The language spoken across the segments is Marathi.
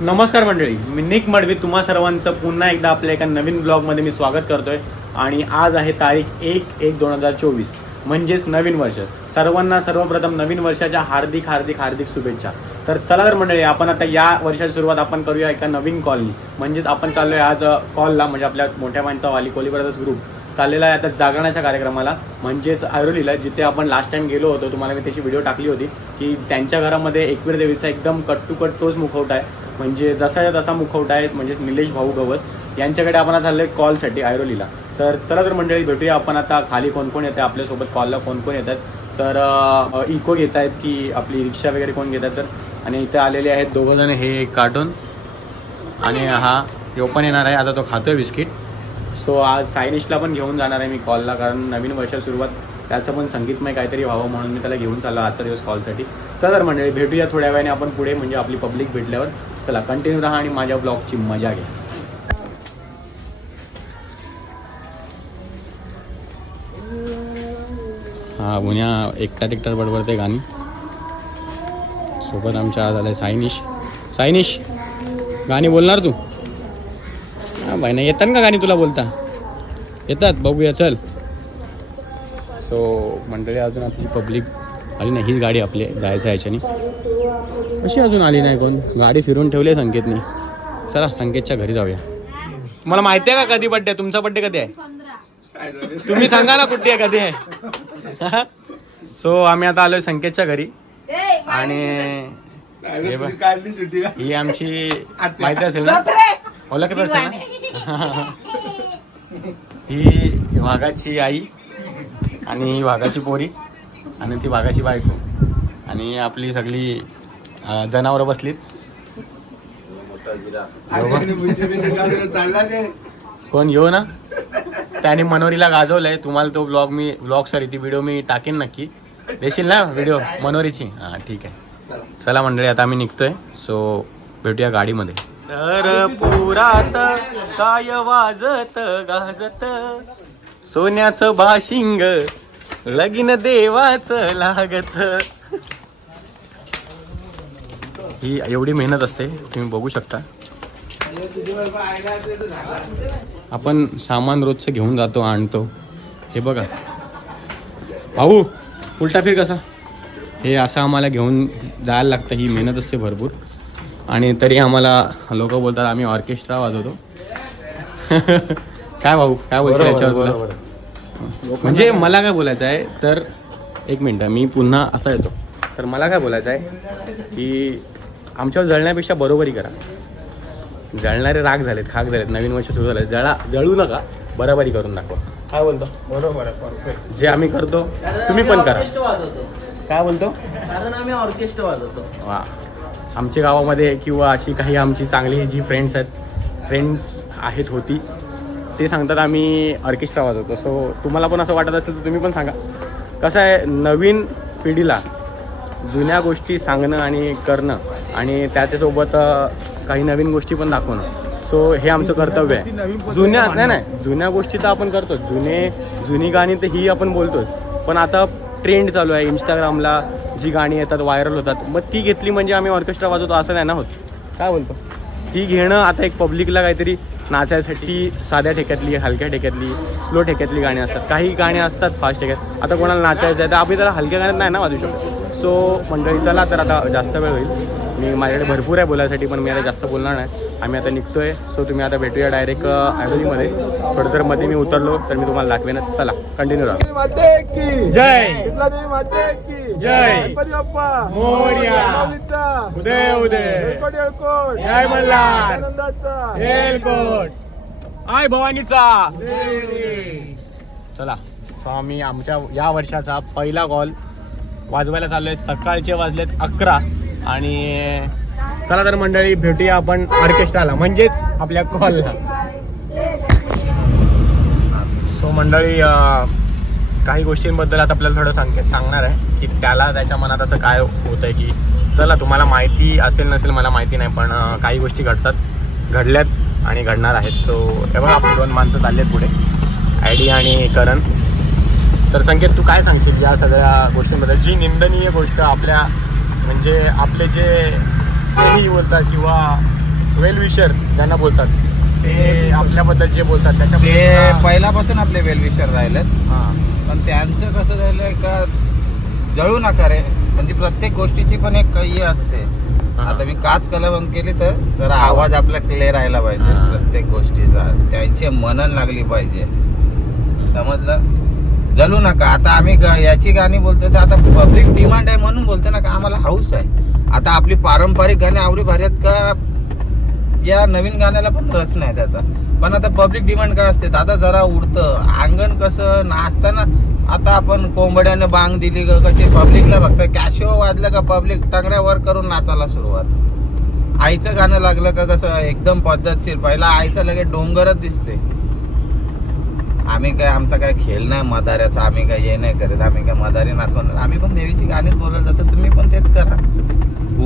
नमस्कार मंडळी मी निक मडवी तुम्हा सर्वांचं पुन्हा एकदा आपल्या एका नवीन ब्लॉगमध्ये मी स्वागत करतोय. आणि आज आहे तारीख एक एक दोन हजार चोवीस म्हणजेच नवीन वर्ष. सर्वांना सर्वप्रथम नवीन वर्षाच्या हार्दिक हार्दिक हार्दिक शुभेच्छा. तर चला तर मंडळी आपण आता या वर्षाची सुरुवात आपण करूया एका नवीन कॉलनी. म्हणजेच आपण चाललोय आज कॉलला म्हणजे आपल्या मोठ्या माणसा वाली कोली ब्रदर्स ग्रुप चाललेला आहे आता जागरणाच्या कार्यक्रमाला. म्हणजेच ऐरोलीला जिथे आपण लास्ट टाइम गेलो होतो तुम्हाला मी त्याची व्हिडिओ टाकली होती की त्यांच्या घरामध्ये एकवीर देवीचा एकदम कट टू कट तोच मुखवटा आहे. म्हणजे जसा तसा मुखवटा आहे म्हणजेच निलेश भाऊ गवस यांच्याकडे आपण आता आले कॉलसाठी ऐरोलीला तर चला तर मंडळी भेटूया आपण आता खाली कोण कोण येते आपल्यासोबत कॉलला कोण कोण येतात. तर इको घेत आहेत की आपली रिक्षा वगैरे कोण घेतात तर? आणि इथे आलेले आहेत दोघं जण हे कार्टून. आणि हा यो पण येणार आहे. आता तो खातोय बिस्किट. सो आज सायनिशला पण घेऊन जाणार आहे मी कॉलला कारण नवीन वर्ष सुरुवात. त्याचं पण संगीतमय काहीतरी व्हावं म्हणून मी त्याला घेऊन चाललो आजचा दिवस कॉलसाठी. चला तर मंडळी भेटूया थोड्या वेळाने. आपण पुढे म्हणजे आपली पब्लिक भेटल्यावर. चला कंटिन्यू राहा आणि माझ्या ब्लॉगची मजा घ्या. हा पुण्या एकटा बरोबर बडबडते गाणी. सोबत आमच्या आज आलाय सायनिश. सायनिश गाणी बोलणार तू? हा भाई नाही येतात का गाणी तुला बोलता? येतात बघूया चल. सो मंडळी अजून आपली पब्लिक आली नाही हीच गाडी आपली जायचं आहे याच्यानी कशी अजून आली नाही कोण? गाडी फिरून ठेवली आहे संकेतनी. चला संकेतच्या घरी जाऊया. मला माहिती आहे का कधी बड्डे तुमचा बड्डे कधी आहे? तुम्ही सांगा ना कुठे आहे कधी आहे? सो आम्ही आता आलोय संकेतच्या घरी. आणि ही आमची माहिती असेल ना? ओळखत असेल ना? ही वाघाची आई आणि ही वाघाची पोरी. आणि ती वाघाची बायको. आणि आपली सगळी जनावरं बसलीत. कोण? घेऊ ना? त्याने मनोरीला गाजवलंय. तुम्हाला तो ब्लॉग मी ब्लॉग सॉरी ती व्हिडिओ मी टाकेन नक्की. देशील ना व्हिडिओ मनोरीची? हां ठीक आहे. चला मंडळी आता आम्ही निघतोय. सो भेटूया गाडीमध्ये. तर पुरात काय वाजत गाजत. सोन्याचं भाशिंग लगीन देवाचं लागत. ही एवढी मेहनत असते तुम्ही बघू शकता. आपण सामान रोजचं घेऊन जातो आणतो. हे बघा. भाऊ उलटा फिर कसा? हे असं आम्हाला घेऊन जायला लागतं ही मेहनत असते भरपूर. आणि तरी आम्हाला लोक बोलतात आम्ही ऑर्केस्ट्रा वाजवतो. काय भाऊ काय बोलतो याच्यावर म्हणजे मला काय बोलायचं आहे तर एक मिनटं मी पुन्हा असा येतो. तर मला काय बोलायचं आहे की आमच्यावर जळण्यापेक्षा बरोबरी करा. जळणारे राग झालेत खाक झालेत नवीन वर्ष सुरू झालं जळा जळू नका बरोबरी करून दाखवा. काय बोलतो? बरोबर आहे परफेक्ट जे आम्ही करतो तुम्ही पण करा. वाजवतो काय बोलतो? कारण आम्ही ऑर्केस्ट्रा वाजवतो. वा. आमच्या गावामध्ये किंवा अशी काही आमची चांगली जी फ्रेंड्स आहेत फ्रेंड्स आहेत होती ते सांगतात आम्ही ऑर्केस्ट्रा वाजवतो. सो तुम्हाला पण असं वाटत असेल तर तुम्ही पण सांगा. कसं आहे नवीन पिढीला जुन्या गोष्टी सांगणं आणि करणं आणि त्याच्यासोबत काही नवीन गोष्टी पण दाखवणं. सो हे आमचं कर्तव्य आहे. जुन्या नाही नाही. जुन्या गोष्टी तर आपण करतो जुने जुनी गाणी तर ही आपण बोलतोच. पण आता ट्रेंड चालू आहे. इंस्टाग्रामला जी गाणी येतात व्हायरल होतात. मग ती घेतली म्हणजे आम्ही ऑर्केस्ट्रा वाजवतो असं नाही ना होत? काय बोलतो? ती घेणं आता एक पब्लिकला काहीतरी नाचायसाठी साध्या ठेक्यातली हलक्या ठेक्यातली स्लो ठेक्यातली गाणी असतात. काही गाणी असतात फास्ट ठेक्यात. आता कोणाला नाचायचं आहे तर आम्ही त्याला हलक्या गाण्यात नाही ना वाजू शकतो. सो मंडळी चला तर आता जास्त वेळ होईल मी माझ्याकडे भरपूर आहे बोलायसाठी पण मी आता जास्त बोलणार नाही आम्ही आता निघतोय सो तुम्ही आता भेटूया डायरेक्ट ॲव्हरीमध्ये थोडं जर मध्ये मी उतरलो तर मी तुम्हाला दाखवेन चला कंटिन्यू राहा जय. जय. मोरया. उदय उदय. जय मल्हार. आय भवानीचा चला सो आम्ही आमच्या या वर्षाचा पहिला कॉल वाजवायला चाललोय. सकाळचे वाजलेत अकरा. आणि चला तर मंडळी भेटूया आपण ऑर्केस्ट्राला. म्हणजेच आपल्या कॉलला. सो मंडळी काही गोष्टींबद्दल आता आपल्याला थोडं सांग सांगणार आहे की त्याला त्याच्या मनात असं काय होत आहे की चला तुम्हाला माहिती असेल नसेल मला माहिती नाही पण काही गोष्टी घडतात. घडल्यात आणि घडणार आहेत. सो हे बघा आपली दोन माणसं चाललेत पुढे. आयडी आणि करण. तर संकेत तू काय सांगशील या सगळ्या गोष्टींबद्दल? जी निंदनीय गोष्ट आपल्या म्हणजे आपले जे बोलतात किंवा वेल विशर ज्यांना बोलतात ते आपल्याबद्दल जे बोलतात ते त्याच्या पहिल्यापासून आपले वेलविशर राहिलेत. पण त्यांचं कसं झालंय का जळू नका रे. म्हणजे प्रत्येक गोष्टीची पण एक काही असते. आता मी काच कला बंद केली तर जरा आवाज आपला क्लिअर राहायला पाहिजे. हा. प्रत्येक गोष्टीचा. त्यांची मनन लागली पाहिजे. समजलं? जलू नका. आता आम्ही याची गाणी बोलतो तर आता पब्लिक डिमांड आहे म्हणून बोलतो ना का आम्हाला हाऊस आहे. आता आपली पारंपरिक गाणी आवडी भारी आहेत का या नवीन गाण्याला पण रस नाही त्याचा. पण आता पब्लिक डिमांड काय असते? दादा जरा उडतं. अंगण कसं नाचताना आता आपण कोंबड्याने बांग दिली ग कशी पब्लिकला बघता कॅशो वाजलं का पब्लिक टांगड्या वर करून नाचायला सुरुवात. आईचं गाणं लागलं का कसं? एकदम पद्धतशीर. पहिला आईचं लगेच डोंगरच दिसते. आम्ही काय आमचा काय खेळ नाही मदाऱ्याचा आम्ही काय हे नाही करत. आम्ही काय मदारी नाचवणार आम्ही पण देवीची गाणीच बोलत जातो तुम्ही पण तेच करा.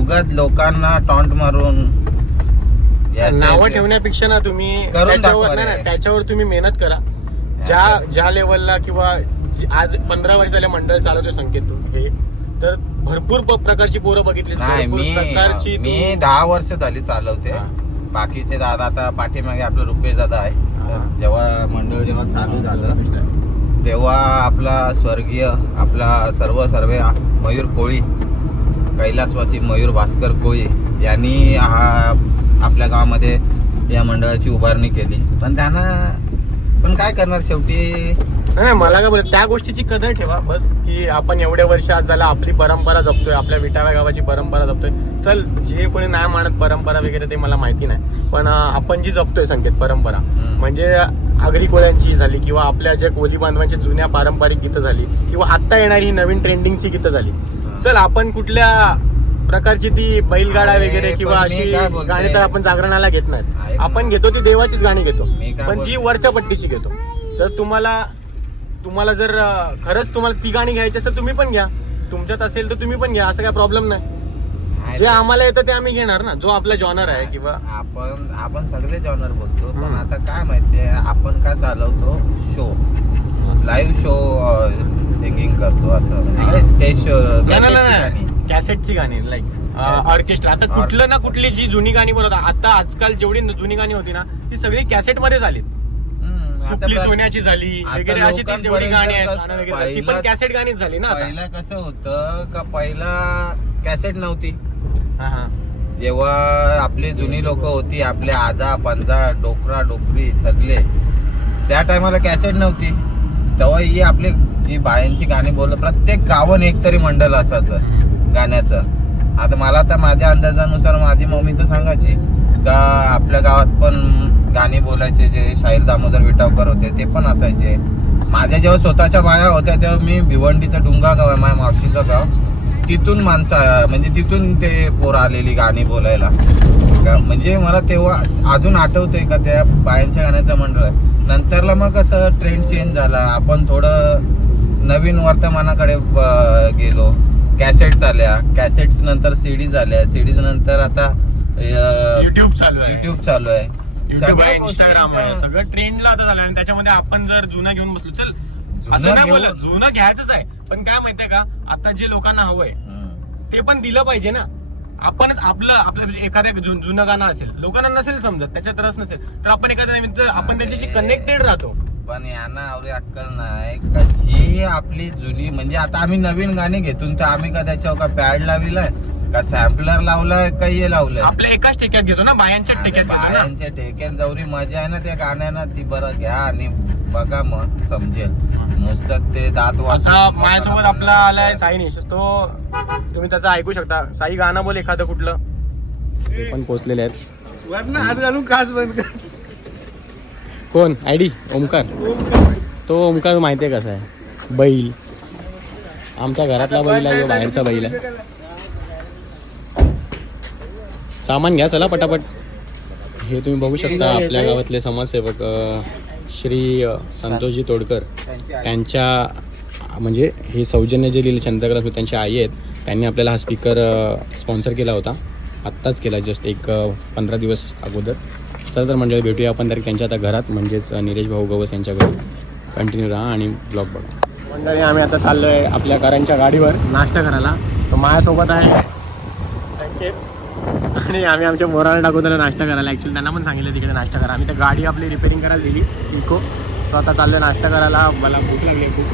उगाच लोकांना टॉन्ट मारून नावं ठेवण्यापेक्षा ना तुम्ही त्याच्यावर तुम्ही मेहनत करा. ज्या ज्या लेवलला किंवा आज पंधरा वर्ष झाले मंडळ चालवतोय संकेत तू हे तर भरपूर प्रकारची पोरं बघितली प्रकारची मी दहा वर्ष झाली चालवते. बाकीचे दादा आता पाठीमागे आपलं रुपेश दादा आहे. जेव्हा मंडळ जेव्हा चालू झालं तेव्हा आपला स्वर्गीय आपला सर्व सर्वे मयूर कोळी कैलासवासी मयूर भास्कर कोळी यांनी हा आपल्या गावामध्ये या मंडळाची उभारणी केली. पण त्यांना पण काय करणार शेवटी? नाही नाही, मला काय बोलत त्या गोष्टीची कदर ठेवा बस की आपण एवढ्या वर्ष आज झाला आपली परंपरा जपतोय आपल्या विटाव्या गावाची परंपरा जपतोय. चल जे कोणी नाही मानत परंपरा वगैरे ते मला माहिती नाही. पण आपण जी जपतोय संकेत परंपरा. म्हणजे आगरी कोळ्यांची झाली किंवा आपल्या ज्या कोली बांधवांची जुन्या पारंपरिक गीतं झाली किंवा आता येणारी ही नवीन ट्रेंडिंगची गीतं झाली. चल आपण कुठल्या प्रकारची ती बैलगाडा वगैरे किंवा अशी? गाणी तर आपण जागरणाला घेत नाहीत. आपण घेतो ती देवाचीच गाणी घेतो. पण जी? वरच्या पट्टीची घेतो. तर तुम्हाला तुम्हाला जर खरंच तुम्हाला ती गाणी घ्यायची असेल तुम्ही पण घ्या. तुमच्यात असेल तर तुम्ही पण घ्या असं काय प्रॉब्लेम नाही. जे आम्हाला येतं ते आम्ही घेणार ना. जो आपला जॉनर आहे किंवा आपण आपण सगळे जॉनर बोलतो पण. आता काय माहितीये आपण काय चालवतो? शो लाईव्ह शो सिंगिंग करतो असं. स्टेज शो कॅसेटची गाणी लाईक ऑर्केस्ट्रा आता Or- कुठलं ना कुठली जी जुनी गाणी बनवतात आता आजकाल जेवढी जुनी गाणी होती ना ती सगळी कॅसेटमध्ये झाली आता सुपली सोन्याची झाली आता वगैरे अशी ती जेवढी गाणी आहेत ती पण कॅसेट गाणीच झाली ना आता. पहिला कसं होतं का पहिला कॅसेट नव्हती. जेव्हा आपली जुनी लोक होती आपले आजा पंजा डोकरा डोकरी सगळे त्या टायमाला कॅसेट नव्हती. तेव्हा ही आपली जी बायांची गाणी बोल प्रत्येक गावन एक तरी मंडळ असायचं. गाण्याचं. आता मला तर माझ्या अंदाजानुसार माझी मम्मी तर सांगायची का आपल्या गावात पण गाणी बोलायचे जे शाहीर दामोदर विटावकर होते ते पण असायचे. माझ्या जेव्हा स्वतःच्या बाया होत्या तेव्हा मी भिवंडीचं डुंगा गाव आहे माझ्या मावशीचं गाव. तिथून माणसं म्हणजे तिथून ते पोरं आलेली गाणी बोलायला. का- म्हणजे मला तेव्हा अजून आठवतंय का त्या बायांच्या गाण्याचं मंडळ. नंतरला मग कसं ट्रेंड चेंज झाला. आपण थोडं नवीन वर्तमानाकडे ब- गेलो. कॅसेट्स आल्या कॅसेट्स नंतर सीडीज आल्या सीडीज नंतर आता युट्यूब चालू आहे. युट्यूब चालू आहे. युट्यूब सगळ्या आहे इंस्टाग्राम आहे सगळं ट्रेंडला आता झालं आणि त्याच्यामध्ये आपण जर जुनं घेऊन बसलो चल जुनं असं नाही बोलत जुनं घ्यायचंच आहे. पण काय माहितीये का आता जे लोकांना हवंय. ते पण दिलं पाहिजे ना. आपणच आपलं आपलं म्हणजे एखादं जुनं गाणं असेल लोकांना नसेल समजत त्याच्यात रस नसेल तर आपण एखाद्या निमित्त आपण त्याच्याशी कनेक्टेड राहतो. पण यांना आवडी अक्कल नाही. का जी आपली जुनी म्हणजे आता आम्ही नवीन गाणी घेतून तर आम्ही का त्याच्यावर का पॅड लाविलाय? का सॅम्पलर लावलाय का हे लावलंय? आपल्या एकाच ठेक्यात घेतो ना बायांच्या ठेक्यात घेतो ना. बायांच्या ठेक्यात जवरी मजा आहे ना त्या गाण्यानं ती बरं घ्या आणि बघा मग समजेल. नुसतं ते दात वाजून- आता माझ्यासोबत आपला आलाय साई निश तो तुम्ही त्याचं ऐकू शकता. साई गाणं बोल एखादं कुठलं. ते पण पोचलेले आहेत. वरनं हात घालून काच बंद कर. कोण? आयडी? ओमकार. तो ओमकार माहिती आहे कसा आहे? बैल. आमच्या घरातला बैल आहे बाहेरचा बैल आहे. सामान घ्या चला पटापट. हे तुम्ही बघू शकता आपल्या गावातले समाजसेवक श्री संतोषजी तोडकर. त्यांच्या म्हणजे हे सौजन्य जे लिहिले चंद्रकला त्यांची आई आहेत त्यांनी आपल्याला हा स्पीकर स्पॉन्सर केला होता. आत्ताच केला जस्ट एक पंधरा दिवस अगोदर. चला तर मंडळी भेटूया आपण तर त्यांच्या आता घरात. म्हणजेच अ, निलेश भाऊ गवस यांच्या घरी कंटिन्यू राहा आणि ब्लॉग बघा. मंडळी आम्ही आता चाललोय आपल्या घरांच्या गाडीवर नाश्ता करायला. तर माझ्यासोबत आहे. संकेत. आणि आम्ही आमच्या मोराला टाकू त्याला नाश्ता करायला. ॲक्च्युली त्यांना पण सांगितलं तिकडे नाश्ता करा. आम्ही तर गाडी आपली रिपेरिंग करायला दिली इको स्वतः चाललो नाश्ता करायला. मला भूक लागली खूप.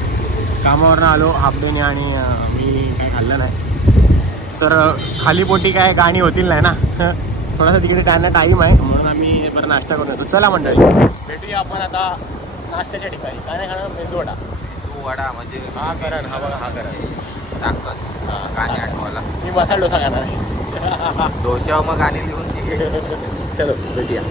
कामावरनं आलो हाफ डेने आणि मी काय खाल्लं नाही. तर खाली पोटी काय गाणी होतील नाही ना? थोडासा तिकडे त्यांना टाईम आहे म्हणून आम्ही बरं नाश्ता करून येतो चला मंडळी. भेटूया आपण आता नाश्त्याच्या ठिकाणी. काय नाही खाणार? मेंदू वडा तू वडा म्हणजे हा करण हा बघा हा करण मी मसाला डोसा खाणार आहे. डोश्यावर मग गाणी लिहून. चलो भेटूया.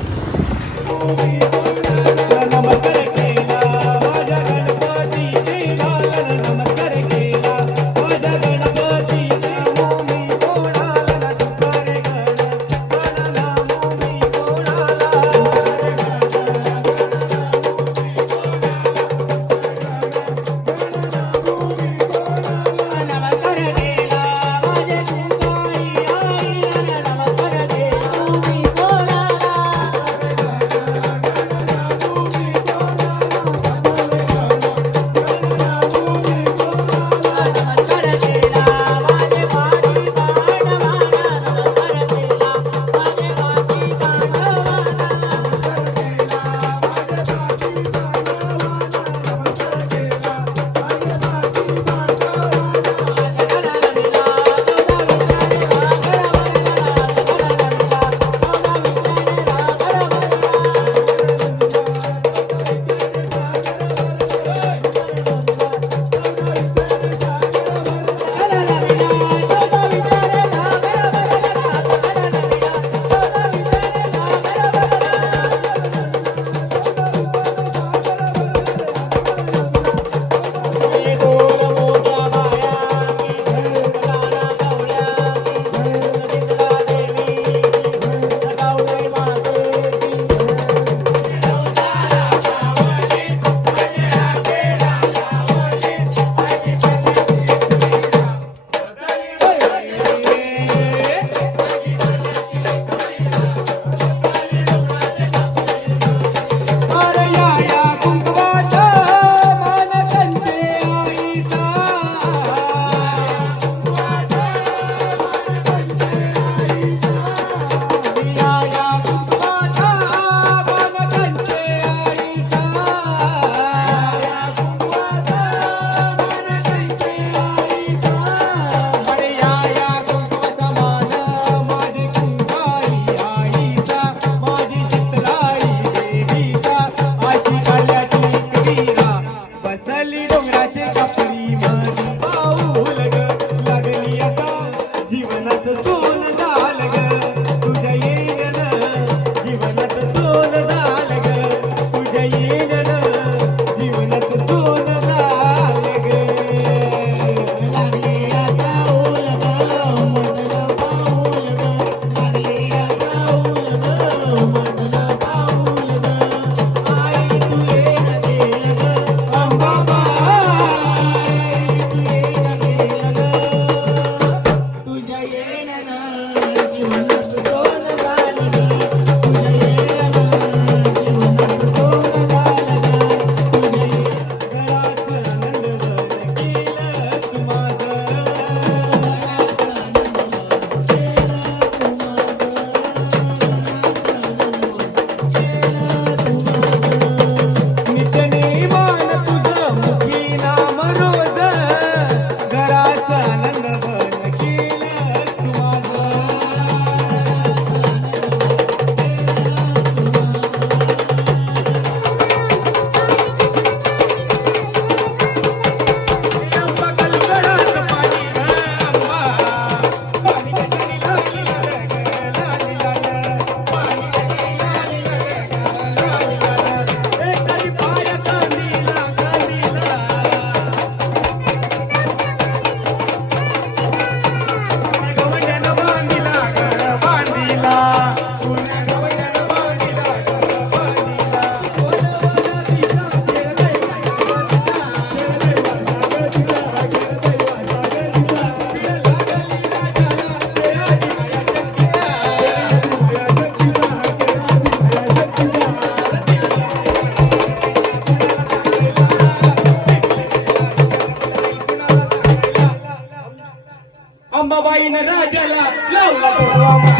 Reina Rábala, Laura por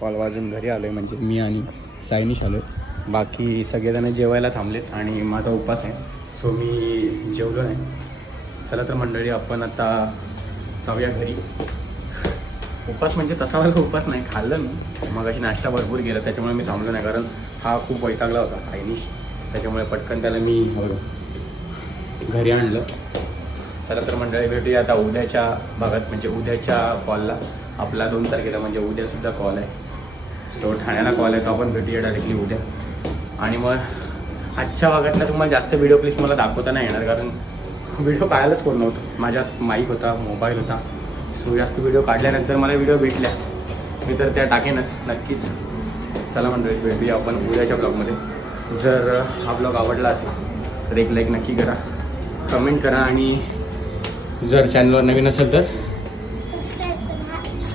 कॉल वाजून घरी आलो आहे म्हणजे मी आणि सायनिश आलो आहे बाकी सगळेजण जेवायला थांबलेत आणि माझा उपास आहे. सो मी जेवलो नाही. चला तर मंडळी आपण आता जाऊया घरी. उपास म्हणजे तसा मला उपास नाही खाल्लं मी. मग अशी नाश्ता भरपूर गेला त्याच्यामुळे मी थांबलो नाही कारण हा खूप वैतागला होता सायनिश. त्याच्यामुळे पटकन त्याला मी हो, घरी आणलं. चला तर मंडळी भेटूया आता उद्याच्या भागात म्हणजे उद्याच्या कॉलला आपला दोन तारखेला म्हणजे उद्यासुद्धा कॉल आहे. सो ठाण्याला कॉल आहे तो आपण भेटूया डायरेक्टली उद्या. आणि मग आजच्या भागातला तुम्हाला जास्त व्हिडिओ क्लिप मला दाखवता नाही येणार कारण व्हिडिओ काढायलाच कोण नव्हतं. माझ्यात माईक होता मोबाईल होता. सो जास्त व्हिडिओ काढल्यानंतर मला व्हिडिओ भेटल्यास मी तर त्या टाकेनच नक्कीच. चला मंडळी भेटूया आपण उद्याच्या ब्लॉगमध्ये जर हा ब्लॉग आवडला असेल तर एक लाईक नक्की करा. कमेंट करा आणि जर चॅनलवर नवीन असेल तर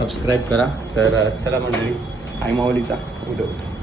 सबस्क्राईब करा. तर चला मंडळी आई माऊलीचा उद्या उद्या